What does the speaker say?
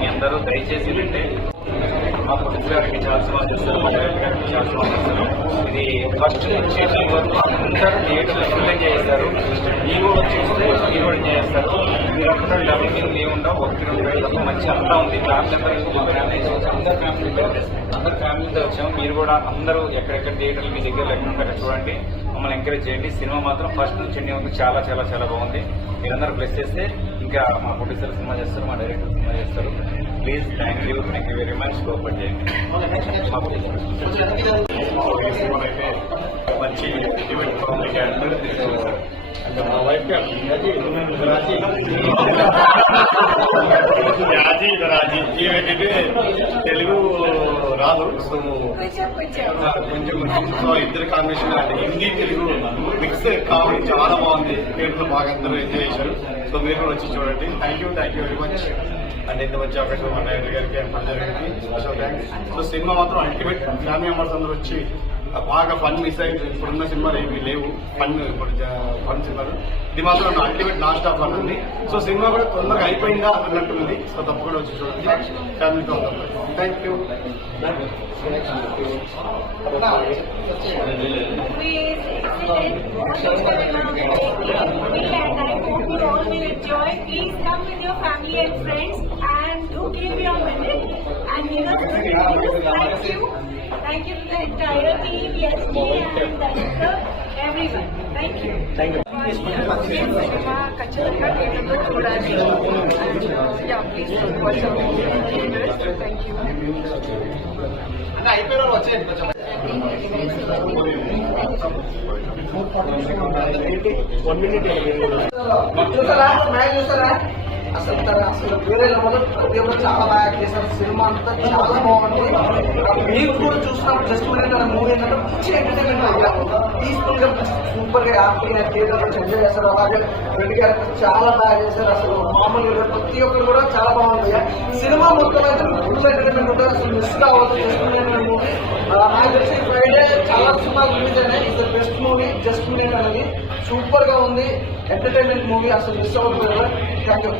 మీ అందరూ దయచేసి ఏంటంటే మా పొలిస్ గారికి చాలా సమాజం చేస్తారు, మా డైరెక్టర్ గారికి చాలా సమాజం చేస్తారు. ఇది ఫస్ట్ నుంచి వరకు అందరూ థియేటర్లు ఎక్స్ప్లెయిన్ చేస్తారు. హీరో వచ్చేస్తే హీరో చేస్తారు. మీరు ఒక్కసారి డబ్బింగ్ ఏముండవు, ఒకటి రెండు మంచి అంతా ఉంది. ఫ్యామిలీ అందరు ఫ్యామిలీతో వచ్చాము. మీరు కూడా అందరూ ఎక్కడెక్కడ థియేటర్లు మీ దగ్గర ఎక్కడ చూడండి, మమ్మల్ని ఎంకరేజ్ చేయండి. సినిమా మాత్రం ఫస్ట్ నుంచి ఉంది, చాలా చాలా చాలా బాగుంది. మీరందరూ ప్రెస్ చేస్తే ఇంకా మా ప్రొడ్యూసర్ సినిమా చేస్తారు, మా డైరెక్టర్ సినిమా చేస్తారు. Please thank you very much. Cooperate చేయండి. మంచి ఈవెంట్ మా వైఫ్ రాజీ ఈవెంట్ తెలుగు రాదు, సో కొంచెం ఇద్దరు కాంబినేషన్ అంటే హిందీ తెలుగు మిక్స్ కామెడీ చాలా బాగుంది. పేరులో బాగా అందరూ ఎంజాయ్ చేశారు. సో మీరు కూడా వచ్చి చూడండి. Thank you very much. And ఇంత మంచి అవకాశం మా డైరెక్టర్ గారికి అండ్ ప్రజల గారికి స్పెషల్ థ్యాంక్స్. సో సినిమా మాత్రం అల్టిమేట్. ఫ్యామిలీ మెంబర్స్ అందరూ వచ్చి బాగా ఫన్ మిస్ అయ్యి ఇప్పుడున్న సినిమాలు ఏమి లేవు, ఫన్ సినిమాలు. ఇది మాత్రం అల్టిమేట్ నాన్ స్టాప్ ఫన్ ఉంది. సో సినిమా కూడా తొందరగా అయిపోయిందా అన్నట్టుంది. సో తప్పకుండా వచ్చి చూడండి ఫ్యామిలీతో. Thank you. Thank you to the entire team, SG and director, everyone. Thank you. Thank you. Cinema ఖచ్చితంగా థియేటర్లో చూడాలి. Yeah, please watch out in theaters. Thank you. అంటే అయిపోయిన వచ్చేయండి కొంచెం. చూసారా అసలు వేరే లెవెల్లో చాలా బాగా చేశారు. సినిమా అంతా చాలా బాగుంది. మీరు కూడా చూసినప్పుడు జస్ట్ మూవీ ఏంటంటే మంచి ఎంటర్టైన్మెంట్ పీస్ఫుల్ గా సూపర్ గా హ్యాపీగా థియేటర్ నుంచి ఎంజాయ్ చేస్తారు. అలాగే రెడ్డి గారు చాలా బాగా చేశారు. అసలు మామూలుగా ప్రతి ఒక్కరు కూడా చాలా బాగుంది. సినిమా మొత్తం అయితే ఫుల్ ఎంటర్టైన్మెంట్ ఉంటుంది. అసలు మిస్ కావద్దు. మూవీ నాకు తెలిసి ఫ్రైడే చాలా సినిమాలు రిలీజ్ అయినాయి. ఇది బెస్ట్ మూవీ జస్ట్ అనేది సూపర్ గా ఉంది. ఎంటర్టైన్మెంట్ మూవీ అసలు మిస్ అవ్వదు. Thank you.